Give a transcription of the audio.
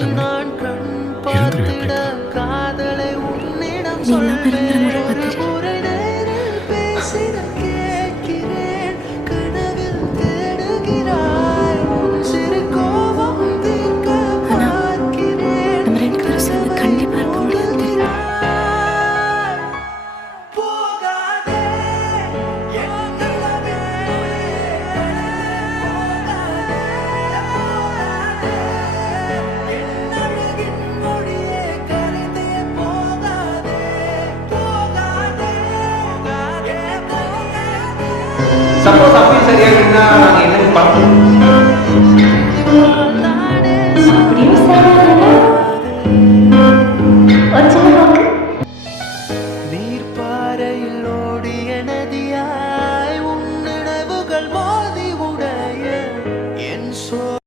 இருந்துருவேன் நீ இல்லாம இருந்துட முடியுமா தெரியும். ஆனா நம்ம 2 பேரும் சேர்ந்து கண்டிப்பா இருக்க முடியாது தெரியும். சப்போஸ் அப்படி சரியா இருந்தா நாங்க என்னன்னு பார்ப்போம்.